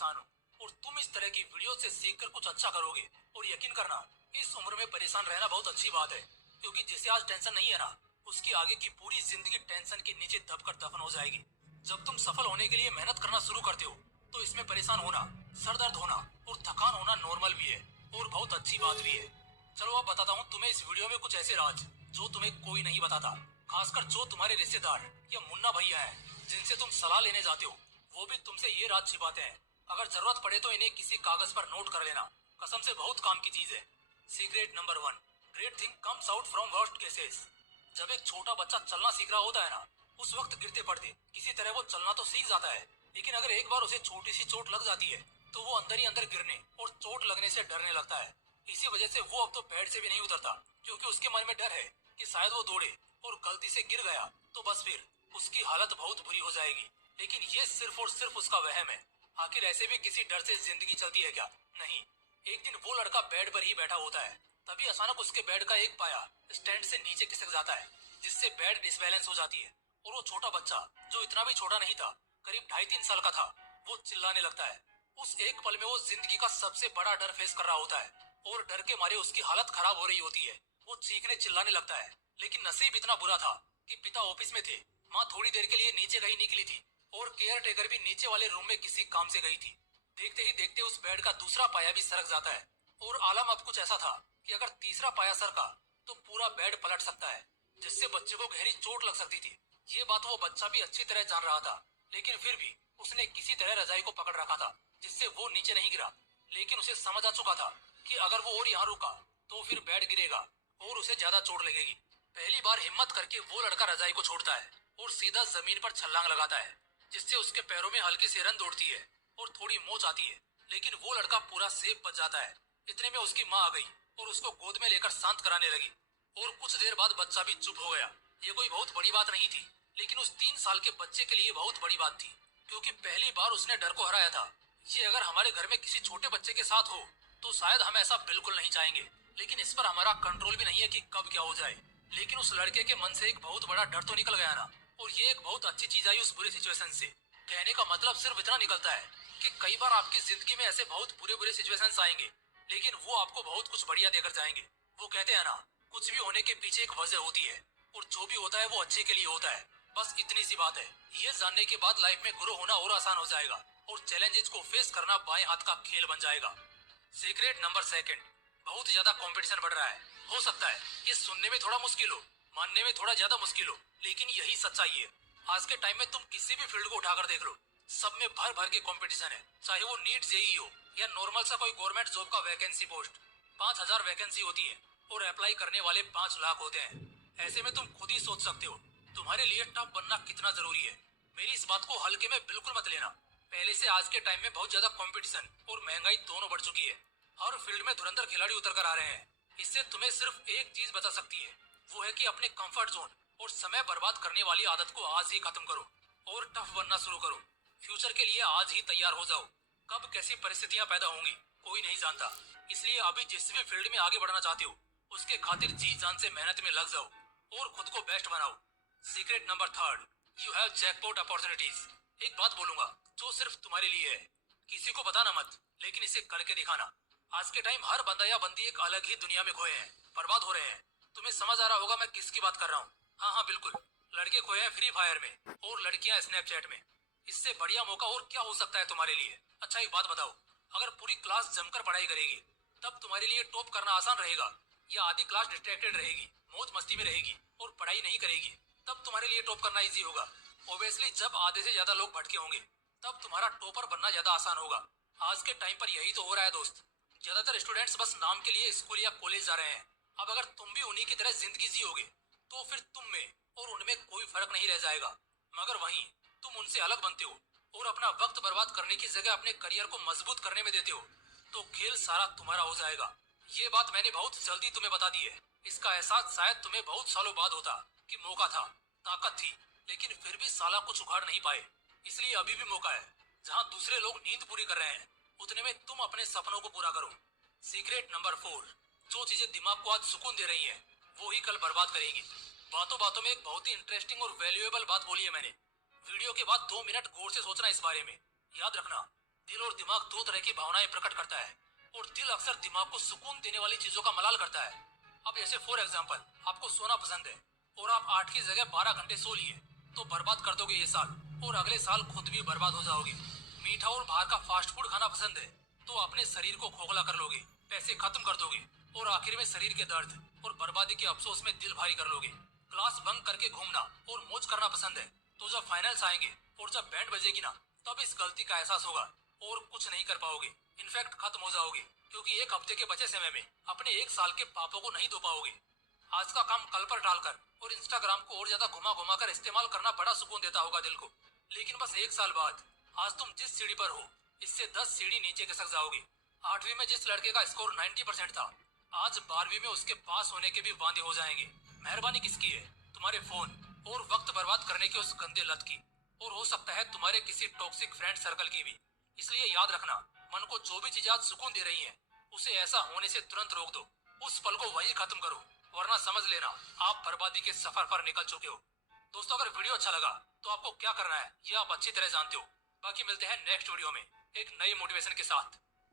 परेशान हूँ और तुम इस तरह की वीडियो से सीखकर कुछ अच्छा करोगे। और यकीन करना, इस उम्र में परेशान रहना बहुत अच्छी बात है, क्योंकि जिसे आज टेंशन नहीं है ना, उसकी आगे की पूरी जिंदगी टेंशन के नीचे दबकर दफन हो जाएगी। जब तुम सफल होने के लिए मेहनत करना शुरू करते हो, तो इसमें परेशान होना, सर दर्द होना और थकान होना नॉर्मल भी है और बहुत अच्छी बात भी है। चलो अब बताता हूँ तुम्हें इस वीडियो में कुछ ऐसे राज जो तुम्हें कोई नहीं बताता, खासकर जो तुम्हारे रिश्तेदार या मुन्ना भैया हैं जिनसे तुम सलाह लेने जाते हो, वो भी तुमसे ये राज छिपाते हैं। अगर जरूरत पड़े तो इन्हें किसी कागज पर नोट कर लेना, कसम से बहुत काम की चीज है। Secret number 1, great thing comes out from worst cases. जब एक छोटा बच्चा चलना सीख रहा होता है ना, उस वक्त गिरते पड़ते किसी तरह वो चलना तो सीख जाता है, लेकिन अगर एक बार उसे छोटी सी चोट लग जाती है तो वो अंदर ही अंदर गिरने और चोट लगने से डरने लगता है। इसी वजह से वो अब तो बेड से भी नहीं उतरता, क्योंकि उसके मन में डर है कि शायद वो दौड़े और गलती से गिर गया तो बस फिर उसकी हालत बहुत बुरी हो जाएगी। लेकिन ये सिर्फ और सिर्फ उसका वहम है। आखिर ऐसे भी किसी डर से जिंदगी चलती है क्या? नहीं। एक दिन वो लड़का बेड पर ही बैठा होता है, तभी अचानक उसके बेड का एक पाया स्टैंड से नीचे खिसक जाता है, जिससे बेड डिसबैलेंस हो जाती है और वो छोटा बच्चा, जो इतना भी छोटा नहीं था, करीब 2.5-3 साल का था, वो चिल्लाने लगता है। उस एक पल में वो जिंदगी का सबसे बड़ा डर फेस कर रहा होता है और डर के मारे उसकी हालत खराब हो रही होती है। वो चीखने चिल्लाने लगता है, लेकिन नसीब इतना बुरा था कि पिता ऑफिस में थे, माँ थोड़ी देर के लिए नीचे कहीं निकली थी और केयर टेकर भी नीचे वाले रूम में किसी काम से गई थी। देखते ही देखते उस बेड का दूसरा पाया भी सरक जाता है और आलम अब कुछ ऐसा था कि अगर तीसरा पाया सरका तो पूरा बेड पलट सकता है, जिससे बच्चे को गहरी चोट लग सकती थी। ये बात वो बच्चा भी अच्छी तरह जान रहा था, लेकिन फिर भी उसने किसी तरह रजाई को पकड़ रखा था, जिससे वो नीचे नहीं गिरा। लेकिन उसे समझ आ चुका था कि अगर वो और यहाँ रुका तो फिर बेड गिरेगा और उसे ज्यादा चोट लगेगी। पहली बार हिम्मत करके वो लड़का रजाई को छोड़ता है और सीधा जमीन पर छलांग लगाता है, जिससे उसके पैरों में हल्की सी रन दौड़ती है और थोड़ी मोच आती है। लेकिन वो लड़का पूरा सेफ बच जाता है। इतने में उसकी माँ आ गई और उसको गोद में लेकर शांत कराने लगी और कुछ देर बाद बच्चा भी चुप हो गया। ये कोई बहुत बड़ी बात नहीं थी, लेकिन उस 3 साल के बच्चे के लिए बहुत बड़ी बात थी, क्योंकि पहली बार उसने डर को हराया था। ये अगर हमारे घर में किसी छोटे बच्चे के साथ हो तो शायद हम ऐसा बिल्कुल नहीं चाहेंगे, लेकिन इस पर हमारा कंट्रोल भी नहीं है कि कब क्या हो जाए। लेकिन उस लड़के के मन से एक बहुत बड़ा डर तो निकल गया ना, और ये एक बहुत अच्छी चीज आई उस बुरे सिचुएशन से। कहने का मतलब सिर्फ इतना निकलता है कि कई बार आपकी जिंदगी में ऐसे बहुत बुरे बुरे सिचुएशंस आएंगे, लेकिन वो आपको बहुत कुछ बढ़िया देकर जाएंगे। वो कहते हैं ना, कुछ भी होने के पीछे एक वजह होती है और जो भी होता है वो अच्छे के लिए होता है। बस इतनी सी बात है। ये जानने के बाद लाइफ में ग्रो होना और आसान हो जाएगा और चैलेंजेस को फेस करना बाएं हाथ का खेल बन जाएगा। सीक्रेट नंबर 2, बहुत ज्यादा कंपटीशन बढ़ रहा है। हो सकता है ये सुनने में थोड़ा मुश्किल हो, मानने में थोड़ा ज्यादा मुश्किल हो, लेकिन यही सच्चाई है। आज के टाइम में तुम किसी भी फील्ड को उठाकर देख लो, सब में भर भर के कंपटीशन है। चाहे वो नीट जेई हो या नॉर्मल सा कोई गवर्नमेंट जॉब का वैकेंसी पोस्ट, 5,000 वैकेंसी होती है और अप्लाई करने वाले 5 लाख होते हैं। ऐसे में तुम खुद ही सोच सकते हो तुम्हारे लिए टॉप बनना कितना जरूरी है। मेरी इस बात को हल्के में बिल्कुल मत लेना। पहले से आज के टाइम में बहुत ज्यादा कंपटीशन और महंगाई दोनों बढ़ चुकी है। हर फील्ड में धुरंधर खिलाड़ी उतर कर आ रहे हैं। इससे तुम्हें सिर्फ एक चीज बता सकती है, वो है कि अपने कंफर्ट जोन और समय बर्बाद करने वाली आदत को आज ही खत्म करो और टफ बनना शुरू करो। फ्यूचर के लिए आज ही तैयार हो जाओ। कब कैसी परिस्थितियां पैदा होंगी कोई नहीं जानता, इसलिए अभी जिस भी फील्ड में आगे बढ़ना चाहते हो उसके खातिर जी जान से मेहनत में लग जाओ और खुद को बेस्ट बनाओ। Secret number 3, you have jackpot opportunities. एक बात बोलूंगा जो सिर्फ तुम्हारे लिए है, किसी को बताना मत, लेकिन इसे करके दिखाना। आज के टाइम हर बंदा या बंदी एक अलग ही दुनिया में खोए हैं, बर्बाद हो रहे हैं। तुम्हें समझ आ रहा होगा मैं किसकी बात कर रहा हूँ। हाँ हाँ बिल्कुल, लड़के खोए हैं फ्री फायर में और लड़कियां स्नैपचैट में। इससे बढ़िया मौका और क्या हो सकता है तुम्हारे लिए। अच्छा एक बात बताओ, अगर पूरी क्लास जमकर पढ़ाई करेगी तब तुम्हारे लिए टॉप करना आसान रहेगा, या आधी क्लास डिस्ट्रैक्टेड रहेगी, मौज मस्ती में रहेगी और पढ़ाई नहीं करेगी तब तुम्हारे लिए टॉप करना इजी होगा? ऑब्वियसली जब आधे से ज्यादा लोग भटके होंगे तब तुम्हारा टॉपर बनना ज्यादा आसान होगा। आज के टाइम पर यही तो हो रहा है दोस्त। ज्यादातर स्टूडेंट्स बस नाम के लिए स्कूल या कॉलेज जा रहे हैं। अब अगर तुम भी उन्हीं की तरह जिंदगी जियोगे तो फिर तुम में और उनमें कोई फर्क नहीं रह जाएगा। मगर वहीं तुम उनसे अलग बनते हो और अपना वक्त बर्बाद करने की जगह अपने करियर को मजबूत करने में देते हो, तो खेल सारा तुम्हारा हो जाएगा। ये बात मैंने बहुत जल्दी तुम्हें बता दी है। इसका एहसास शायद तुम्हें बहुत सालों बाद होता कि मौका था, ताकत थी, लेकिन फिर भी साला कुछ उखाड़ नहीं पाए। इसलिए अभी भी मौका है। जहाँ दूसरे लोग नींद पूरी कर रहे हैं उतने में तुम अपने सपनों को पूरा करो। सीक्रेट नंबर 4, जो चीजें दिमाग को आज सुकून दे रही हैं वो ही कल बर्बाद करेगी। बातों बातों में एक बहुत ही इंटरेस्टिंग और वैल्यूएबल बात बोली है मैंने। वीडियो के बाद 2 मिनट गौर से सोचना इस बारे में। याद रखना, दिल और दिमाग दो तरह की भावनाएं प्रकट करता है और दिल अक्सर दिमाग को सुकून देने वाली चीजों का मलाल करता है। अब जैसे फॉर एग्जाम्पल आपको सोना पसंद है और आप 8 की जगह 12 घंटे सो लिए तो बर्बाद कर दोगे ये साल और अगले साल खुद भी बर्बाद हो जाओगे। मीठा और बाहर का फास्ट फूड खाना पसंद है तो अपने शरीर को खोखला कर लोगे, पैसे खत्म कर दोगे और आखिर में शरीर के दर्द और बर्बादी के अफसोस में दिल भारी कर लोगे। क्लास बंक करके घूमना और मौज करना पसंद है तो जब फाइनल्स आएंगे और जब बैंड बजेगी ना तब इस गलती का एहसास होगा और कुछ नहीं कर पाओगे, इनफैक्ट खत्म हो जाओगे क्योंकि एक हफ्ते के बचे समय में अपने एक साल के पापों को नहीं धो पाओगे। आज का काम कल पर डालकर और इंस्टाग्राम को और ज्यादा घुमा घुमा कर इस्तेमाल करना बड़ा सुकून देता होगा दिल को, लेकिन बस एक साल बाद आज तुम जिस सीढ़ी पर हो इससे 10 सीढ़ी नीचे खिसक जाओगे। 8वीं में जिस लड़के का स्कोर 90% था आज 12वीं में उसके पास होने के भी वादे हो जाएंगे। मेहरबानी किसकी है? तुम्हारे फोन और वक्त बर्बाद करने की उस गंदे लत की, और हो सकता है तुम्हारे किसी टॉक्सिक फ्रेंड सर्कल की भी। इसलिए याद रखना, मन को जो भी चीज आज सुकून दे रही है उसे ऐसा होने से तुरंत रोक दो, उस पल को वहीं खत्म करो, वरना समझ लेना आप बर्बादी के सफर पर निकल चुके हो। दोस्तों अगर वीडियो अच्छा लगा तो आपको क्या करना है ये आप अच्छी तरह जानते हो। बाकी मिलते हैं नेक्स्ट वीडियो में एक नई मोटिवेशन के साथ।